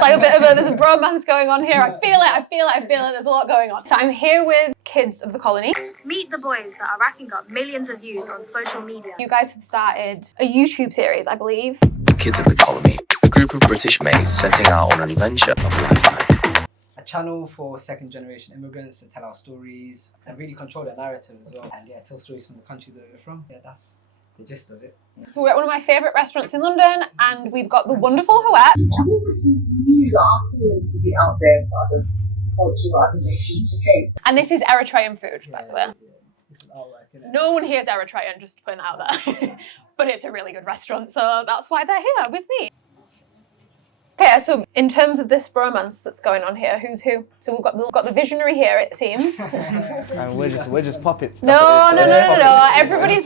Like there's a bromance going on here. I feel it. There's a lot going on. So I'm here with kids of the colony. Meet the boys that are racking up millions of views on social media. You guys have started a YouTube series, I believe. Kids of the Colony, a group of British mates setting out on an adventure of life back. A channel for second generation immigrants to tell our stories and really control the narrative as well. And yeah, tell stories from the countries that we're from. Yeah, that's the gist of it. So we're at one of my favourite restaurants in London and we've got the wonderful Huet. I've always knew that our food is to be out there for other cultural other nations to taste. And this is Eritrean food, by the way. This is our work, innit? No one here is Eritrean, just to put that out there. But it's a really good restaurant, so that's why they're here with me. Okay, so in terms of this bromance that's going on here, who's who? So we've got the visionary here, it seems. And we're just puppets. No. Everybody's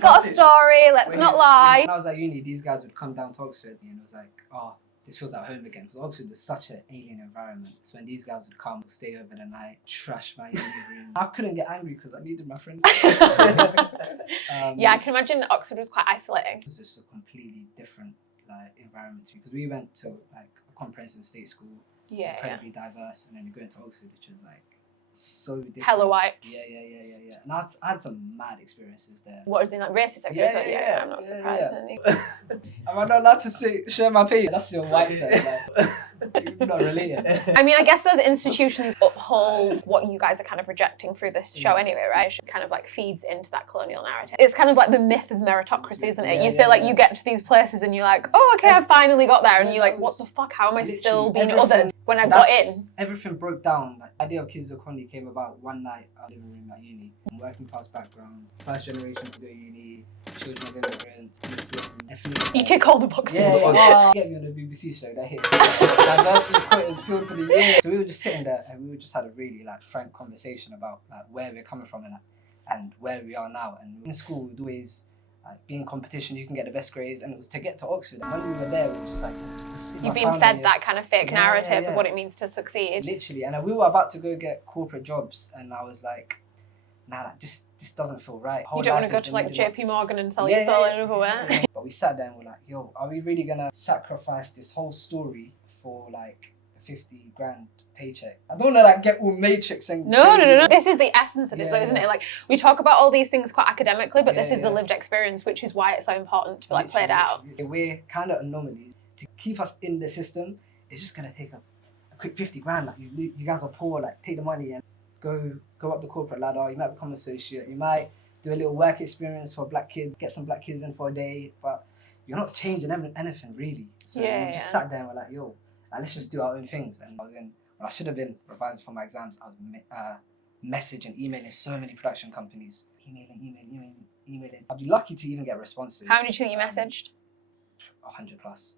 got a story. Let's not lie. When I was at uni, these guys would come down to Oxford and it was like, oh, this feels like home again. Because Oxford was such an alien environment. So when these guys would come, stay over the night, trash my uni room. I couldn't get angry because I needed my friends. Yeah, I can imagine Oxford was quite isolating. It was just a completely different environment to me because we went to like a comprehensive state school, incredibly diverse, and then we go into Oxford, which was like so different. Hella white. Yeah. And I had some mad experiences there. What was in like racist? Yeah. I'm not surprised. Am I not allowed to share my opinion? That's still white side. You're not related. I mean, I guess those institutions uphold what you guys are kind of rejecting through this show anyway, right? It kind of like feeds into that colonial narrative. It's kind of like the myth of meritocracy, isn't it? You feel like you get to these places and you're like, oh, okay, I finally got there. And you're like, what the fuck? How am I still being othered when I got in? Everything broke down. Like, the idea of Kids of the Colony came about one night at our living room at uni. Working class background, first generation to go uni, children of immigrants, Muslim, ethnic. You tick all the boxes. Yeah. Get me on the BBC show, that hit. Diversity quotas filled for the year. So we were just sitting there and we just had a really frank conversation about where we're coming from and where we are now. And in school, we'd always be in competition, you can get the best grades, and it was to get to Oxford. And when we were there, we were just like, you've been fed that kind of fake narrative of what it means to succeed. Literally. And we were about to go get corporate jobs, and I was like, nah, that just doesn't feel right. You don't want to go to like JP Morgan and sell your soul in another way. But we sat there and we're like, yo, are we really gonna sacrifice this whole story for like a 50 grand paycheck? I don't want to get all matrix and no. This is the essence of it, though, isn't it? Like, we talk about all these things quite academically, but this is the lived experience, which is why it's so important to like play it out. We're kind of anomalies. To keep us in the system, it's just gonna take a quick 50 grand. Like you guys are poor. Like, take the money and go up the corporate ladder. You might become an associate. You might do a little work experience for black kids, get some black kids in for a day, but you're not changing anything really. So we just sat there and we're like, yo, let's just do our own things. And I should have been revising for my exams. I was messaging, emailing so many production companies. Emailing. I'd be lucky to even get responses. How many do you think you messaged? 100 plus.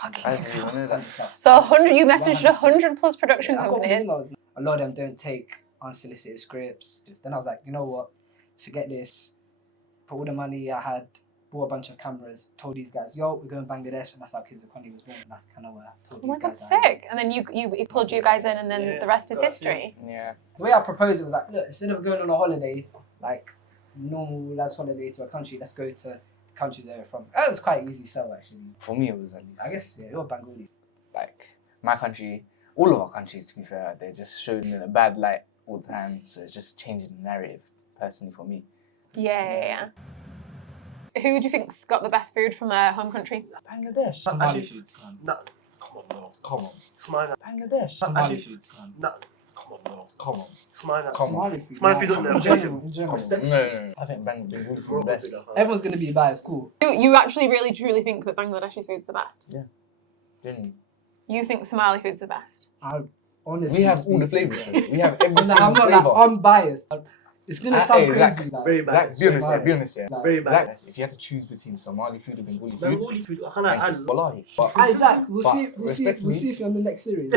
I didn't even know that. So 100, you messaged 100 plus production companies. A lot of them don't take unsolicited scripts. Then I was like, you know what? Forget this. Put all the money I had, bought a bunch of cameras, told these guys, yo, we're going to Bangladesh, and that's how Kids of the Colony was born. And that's kind of where I told these guys. Oh my God, sick. And then you pulled you guys in, and then the rest is history. Yeah. The way I proposed it was like, look, instead of going on a holiday, like normal lads holiday to a country, let's go to the country that we're from. That was quite easy sell, actually. For me, it was at least. I guess, yeah, you're Bengali. Like, my country, all of our countries, to be fair, they're just showing in a bad light all the time. So it's just changing the narrative, personally, for me. Yeah. Who do you think's got the best food from their home country? Bangladesh. Somali food. No, come on, no. Come on. Smile. Bangladesh. Somali food. No, come on, no. Come on. Smile. Somali food. Somali food don't know. In general. No. I think Bangladesh is the best. Everyone's going to be biased, cool. You actually really truly think that Bangladeshi food's the best? Yeah. Genuinely. You think Somali food's the best? Honestly, we have all the flavours. We have every I'm single not flavour. unbiased. It's going to sound Zach, crazy. Very bad. Be honest, yeah. Very bad. Zach, if you had to choose between Somali food and Bengali food, Bengali food. I Wallahi. But Isaac, we'll see if you're on the next series.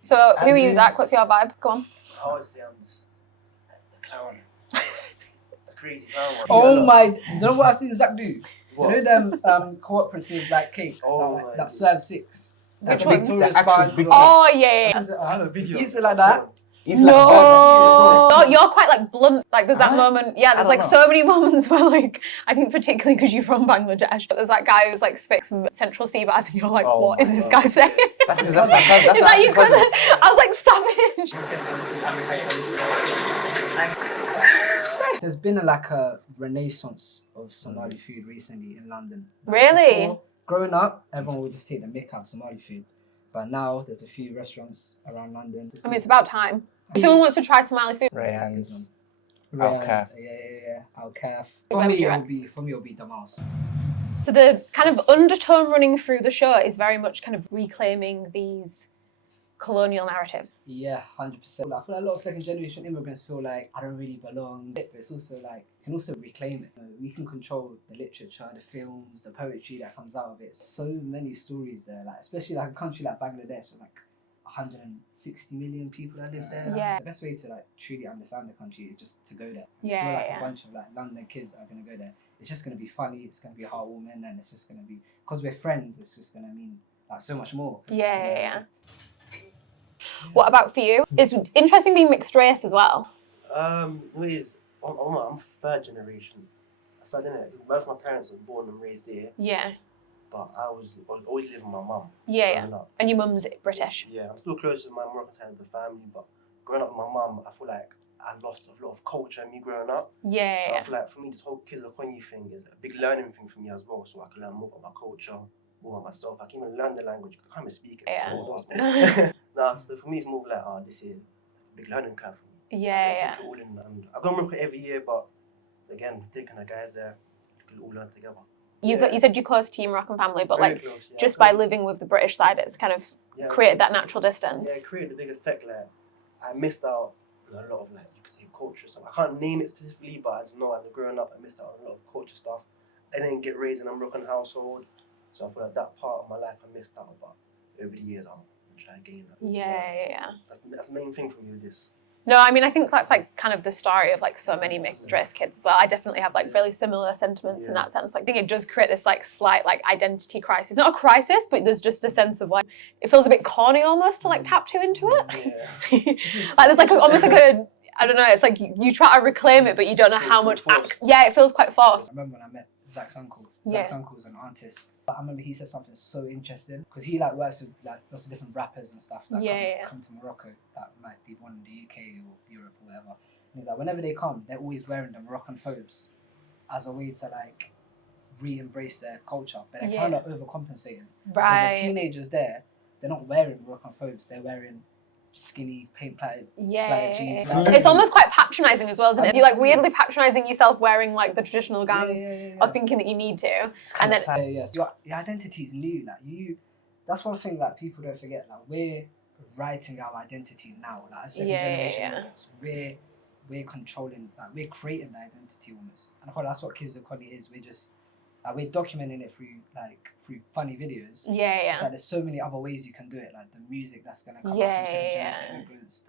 So who are you, Zach? What's your vibe? Go on. I would say I'm just a clown. A crazy clown. Oh my! You know what I've seen Zach do? What? You know them cooperative cakes that serve six. Which the ones? Victoria The actual Span. big Oh yeah. I have a video. He used to like that. He's like, oh, No, you're quite like blunt. Like there's that moment. Yeah, there's don't like know. so many moments where like I think particularly because you're from Bangladesh, but there's that guy who's like speaks some Central Sea bars, and you're like, Oh what is my this God. guy saying? That's my cousin. Is that your cousin? I was like savage. There's been like a renaissance of Somali food recently in London. Like, Really? before, growing up, everyone would just take the mick out of Somali food. But now there's a few restaurants around London. I mean, it's about time. If someone wants to try Somali food, Rayhan's. Rayhan's, yeah. Al-Kaf. For me, it'll be Damas. so the kind of undertone running through the show is very much kind of reclaiming these colonial narratives. Yeah, 100%. I feel like a lot of second generation immigrants feel like I don't really belong, but it's also like you can also reclaim it. We can control the literature, the films, the poetry that comes out of it. So many stories there, like especially like a country like Bangladesh, like 160 million people that live there. Yeah. The best way to like truly understand the country is just to go there. Yeah, I feel like yeah. a bunch of like London kids are gonna go there. It's just gonna be funny. It's gonna be heartwarming, and it's just gonna be because we're friends. It's just gonna mean like so much more. Yeah. What about for you? It's interesting being mixed race as well. I'm third generation. So I didn't know. Both my parents were born and raised here, Yeah. but I always lived with my mum. Yeah. growing up. And your mum's British. Yeah, I'm still close to my Moroccan side of the family, but growing up with my mum, I feel like I lost a lot of culture in me growing up. So I Yeah. feel like for me, this whole Kids of Konyi thing is a big learning thing for me as well, so I can learn more about my culture, more about myself. I can even learn the language, I can't even speak it. Yeah. Nah, so for me, it's more like, this is a big learning curve for me. Yeah. Take it all in, and I go to Morocco every year, but again, taking the guys there, we can all learn together. You said you're close to your Moroccan family, but Very like close, yeah. just by living with the British side, it's kind of created that natural distance. Yeah, it created a big effect. Like, I missed out on a lot of, like, you could say, culture stuff. I can't name it specifically, but I just know as a growing up, I missed out on a lot of culture stuff. I didn't get raised in a Moroccan household, so I feel like that part of my life I missed out. But over the years, I'm trying to gain that. Yeah. That's the main thing for me with this. No, I mean, I think that's like kind of the story of like so many mixed race kids as well. I definitely have like really similar sentiments in that sense. Like, I think it does create this like slight like identity crisis. Not a crisis, but there's just a sense of like, it feels a bit corny almost to like tap too into it. Yeah. Like there's like almost like a, I don't know, it's like you try to reclaim it, but you don't know how much. Yeah, it feels quite forced. I remember when I met Zach's uncle. Yeah. Zach's uncle was an artist. But I remember he said something so interesting because he like works with like lots of different rappers and stuff that come to Morocco that might be one in the UK or Europe or whatever. And he's like, whenever they come, they're always wearing the Moroccan phobes as a way to like re-embrace their culture, but they're kind of overcompensating. Because the teenagers there, they're not wearing Moroccan phobes. They're wearing skinny, paint-platted, splattered jeans. Like, it's almost quite patronising as well, isn't it? You're like weirdly patronising yourself wearing like the traditional gowns or thinking that you need to. And then your identity is new. Like that's one thing that people don't forget. Like we're writing our identity now. Like as second generation, we're controlling. Like we're creating the identity almost. And I thought that's what Kids of Konyi is. We're just we're documenting it through funny videos. It's like there's so many other ways you can do it. Like the music that's gonna come out from second generation immigrants.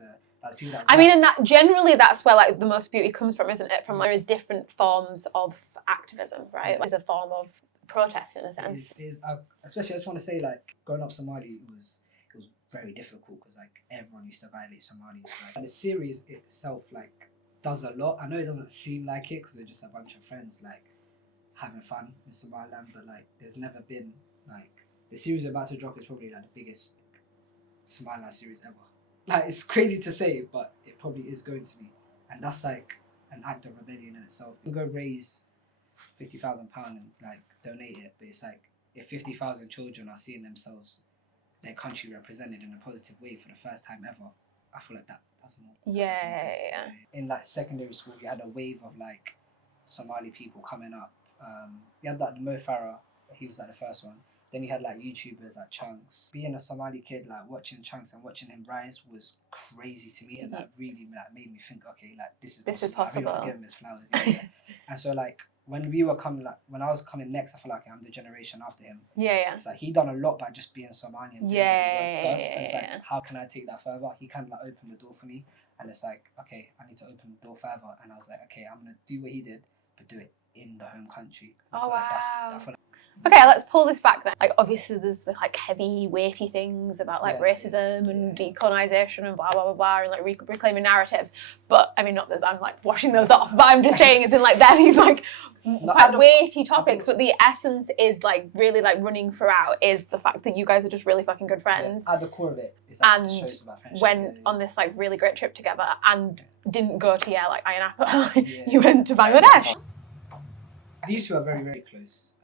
I mean, and that generally that's where like the most beauty comes from, isn't it? From there is different forms of activism, right? Like, it's a form of protest in a sense. Especially, I just want to say, like growing up Somali, it was very difficult because like everyone used to violate Somalis. Like, the series itself like does a lot. I know it doesn't seem like it because we're just a bunch of friends like having fun in Somaliland, but like there's never been like the series we're about to drop is probably like the biggest Somaliland series ever. Like it's crazy to say, but it probably is going to be, and that's like an act of rebellion in itself. You can go raise £50,000 and like donate it, but it's like if 50,000 children are seeing themselves, their country represented in a positive way for the first time ever, I feel like that's more. In like secondary school, you had a wave of like Somali people coming up. You had like Mo Farah, he was like the first one. Then you had like YouTubers like Chunks. Being a Somali kid, like watching Chunks and watching him rise was crazy to me, and that really like made me think, okay, like this is possible. I really want to give him his flowers. And so like when we were coming, like when I was coming next, I feel like I'm the generation after him. It's like he done a lot by just being Somali and doing what he does. And it's like, how can I take that further? He kind of like opened the door for me, and it's like, okay, I need to open the door further. And I was like, okay, I'm gonna do what he did, but do it in the home country. Okay, let's pull this back then. Like, obviously, there's the like heavy, weighty things about like racism and decolonization and blah blah blah blah, and like reclaiming narratives. But I mean, not that I'm like washing those off, but I'm just saying, as in like they're these like quite weighty topics. But the essence is like really like running throughout is the fact that you guys are just really fucking good friends. At the core of it, is that it shows about friendship. Went on this like really great trip together and didn't go to like Iron Apple. You went to Bangladesh. These two are very, very close.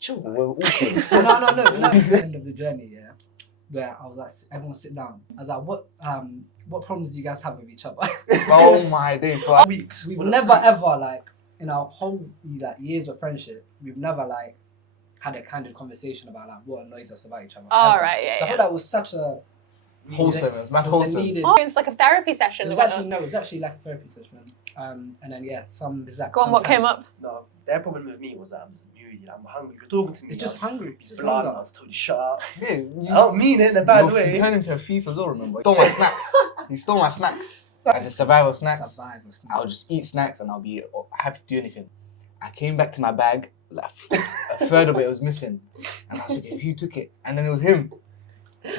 Sure, we're all close. no. At the end of the journey, where I was like, everyone sit down. I was like, what problems do you guys have with each other? Oh my days, for weeks. We've never ever like in our whole like years of friendship, we've never like had a candid conversation about like what annoys us about each other. Oh ever. right, So I thought that was such a wholesome. It was mad it was a wholesome. needed- Oh, it's like a therapy session. It was actually like a therapy session. And then Go on, what came up? No, their problem with me was that I'm moody, I'm hungry. You're talking to me. It's just hungry. It's just blunt. I hunger. was told you shut up. Yeah, I don't mean it in a bad You way. turned into a thief as well, remember? He stole my snacks. He stole my snacks. I just survive on snacks. I'll just eat snacks and I'll be happy to do anything. I came back to my bag, like a third of it was missing. And I was thinking, who took it? And then it was him.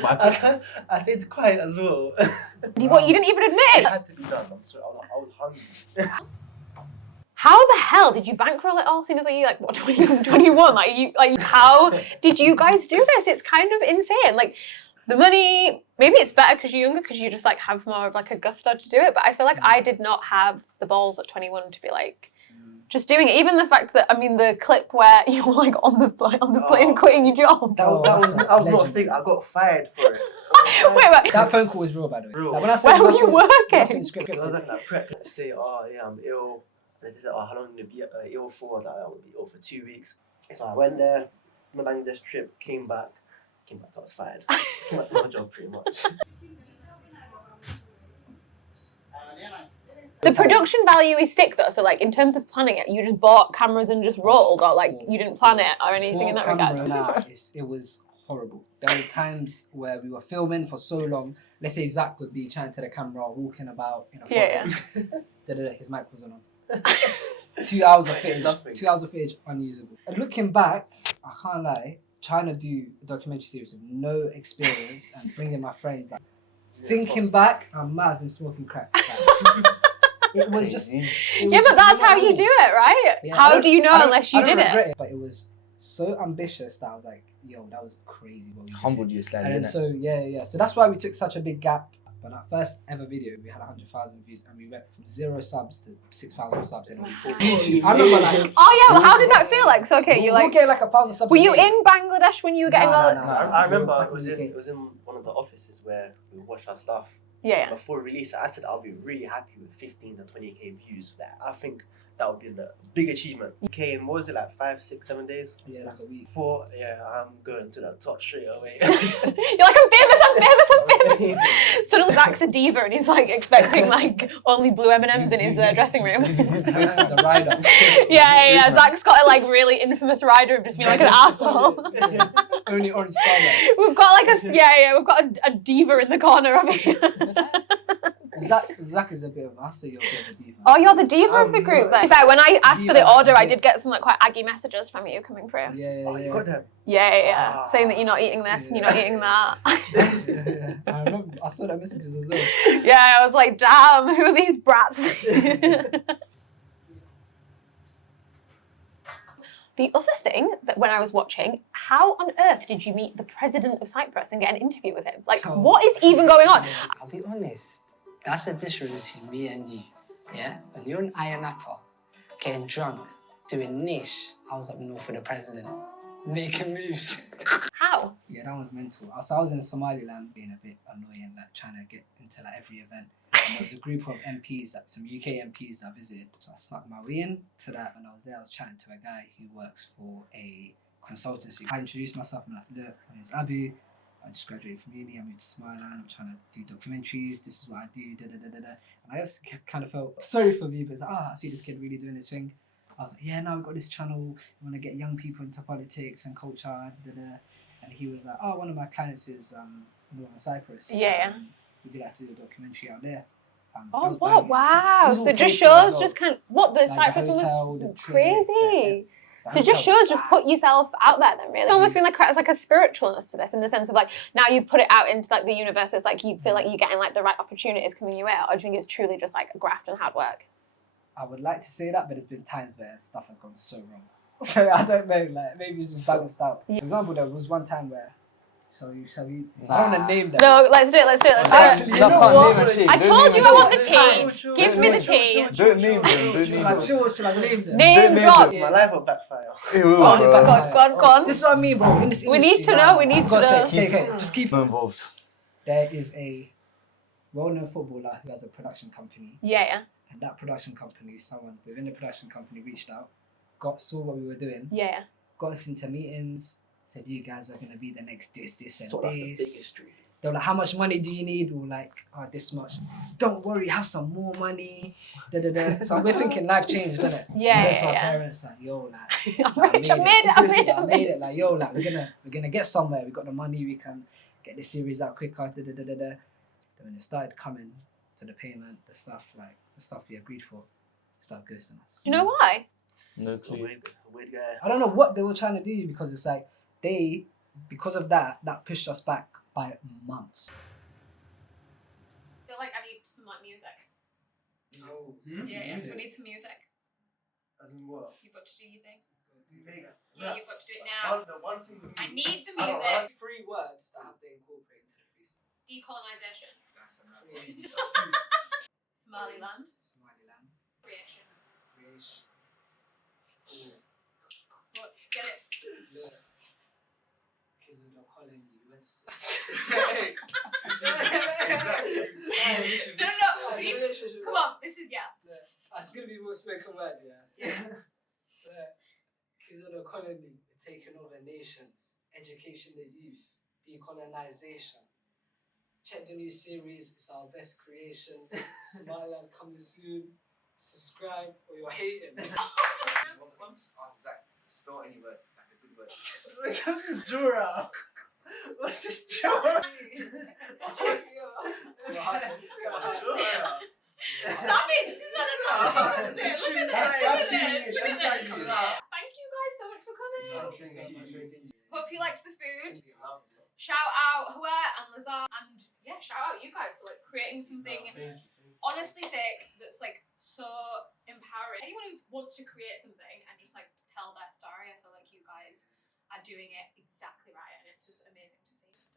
But I stayed quiet as well. What, you didn't even admit It it? had to be done. I was hungry. How the hell did you bankroll it all? Seeing as like you like what 21? Like how did you guys do this? It's kind of insane. Like the money, maybe it's better because you're younger because you just like have more of like a gusto to do it. But I feel like I did not have the balls at 21 to be like just doing it. Even the fact that the clip where you were like on the plane quitting your job. That was not a thing. I got fired for it. Wait. That phone call was real, by the way. Real. Like, when I said Where were you working? nothing I was scripted. like that prep to say, oh yeah, I'm ill. And they said, oh, how long are you gonna be ill for? I was like, I will be ill for 2 weeks. So I went there, my Bangladesh trip, came back, I was fired. Came back to my job pretty much. The production value is sick though. So like in terms of planning it, you just bought cameras and just rolled, or like you didn't plan it or anything in that regard. It was horrible. There were times where we were filming for so long. Let's say Zach would be chatting to the camera, walking about in a focus. His mic wasn't on. 2 hours of footage. Nothing. 2 hours of footage unusable. And looking back, I can't lie. Trying to do a documentary series with no experience and bringing my friends. Like, thinking back, I might have been smoking crack. Like, it was just. Yeah, but that's how you do it, right? Yeah, How do you know unless you I don't did regret it? But it was so ambitious that I was like, yo, that was crazy. What we just humbled did. you slightly, And then innit? so that's why we took such a big gap. But our first ever video, we had 100,000 views, and we went from 0 subs to 6,000 subs in only 4 weeks. I remember like, Oh yeah, well, how did that feel like? So okay, you we'll like. get like 1,000 subs. Were a you day. in Bangladesh when you were getting all? No. I remember Back it was in the in one of the offices where we watched our stuff. Yeah. Before release, I said I'll be really happy with 15 to 20k views. Like, I think that would be a big achievement. Okay, and what was it like 5, 6, 7 days? Yeah, like a week. 4, yeah, I'm going to the top straight away. You're like, I'm famous. Suddenly Zach's a diva and he's like expecting like only blue M&Ms in his dressing room. The rider. Yeah. Zach's got a like really infamous rider of just being like an asshole. Only orange Starbucks. We've got like we've got a diva in the corner of it. Zach is a bit of us, so you're a bit of a diva. Oh, you're the diva of the group then. In fact, when I asked for the order, I did get some like quite aggy messages from you coming through. Yeah. You got them. Yeah. Saying that you're not eating this and you're not eating that. I remember, I saw that messages as well. Yeah, I was like, damn, who are these brats? The other thing that when I was watching, how on earth did you meet the president of Cyprus and get an interview with him? Like, what is even going on? I'll be honest, that's a difference between me and you, yeah? When you're an Iron Apple, getting drunk, doing niche, I was up north for the president, making moves. How? Yeah, that was mental. So I was in Somaliland being a bit annoying, like trying to get into like every event. And there was a group of MPs, like some UK MPs that I visited. So I snuck my way in to that. When I was there, I was chatting to a guy who works for a consultancy. I introduced myself and I said, look, my name's Abu. I just graduated from uni. I moved to Somaliland. I'm trying to do documentaries. This is what I do. And I just kind of felt sorry for me, but it's like, I see this kid really doing his thing. I was like, yeah, now we've got this channel. We want to get young people into politics and culture. And he was like, oh, one of my clients is Northern Cyprus. Yeah. Would you like to do a documentary out there? Oh, what? Wow. It was So all it just places as shows well. just kind of, what, the Like Cyprus the one hotel, was the crazy. So it just shows, just put yourself out there then, really. It's almost been like it's like a spiritualness to this, in the sense of like, now you've put it out into like the universe, it's like you feel like you're getting like the right opportunities coming your way, or do you think it's truly just like graft and hard work? I would like to say that, but there's been times where stuff has gone so wrong. So I don't know, like maybe it's just balanced out. Yeah. For example, there was one time where, shall we? I don't want to name them. No, let's do it. Actually, you know what? I told you I want the tea. Give me the tea. Don't name them. Shall I name them? Name drop. My life will backfire. Go on. This is what I mean, bro. In this We industry, need to know. We need to know. Okay, just keep Not involved. There is a well-known footballer who has a production company, Yeah. and that production company, someone within the production company reached out, saw what we were doing, Yeah. got us into meetings, said you guys are gonna be the next this and So that's the this. biggest dream. They were like, how much money do you need? We were like, oh, this much. Don't worry, have some more money. So we're thinking life changed, didn't it? Yeah, We went to our yeah. parents like, yo, like, I'm rich. I made it. Like, yo, like, we're gonna get somewhere. We got the money. We can get the series out quicker. Then when it started coming to the payment, the stuff we agreed for, started ghosting us. Do you know why? No A clue. weird guy. I don't know what they were trying to do, because it's like because of that pushed us back by months. I feel like I need some like music. No. Yeah. We need some music. As in what? You've got to do your thing. Yeah, Yeah, you've got to do it now. The one thing we I need the I don't music. 3 words that have to incorporate into the freestyle. Decolonisation. Crazy. Somaliland. Somaliland. Creation. Creation. What? Get it? Look. Kids are not calling you. No. Come on. This is That's gonna be more spoken word, yeah. Kids are the colony, taking over nations, education the youth, decolonization. Check the new series, it's our best creation. Somaliland coming soon. Subscribe or you're hating. Ask Zach, spell any word, like a good word. What's this Jura? What's this Jura? Savage! This is what I'm saying. Look at this. Thank you guys so much for coming. Hope you liked the food. Shout out Hua and Lazar, and yeah, shout out you guys for like creating something honestly sick that's like so empowering. Anyone who wants to create something and just like tell their story, I feel like you guys are doing it exactly right, and it's just amazing to see.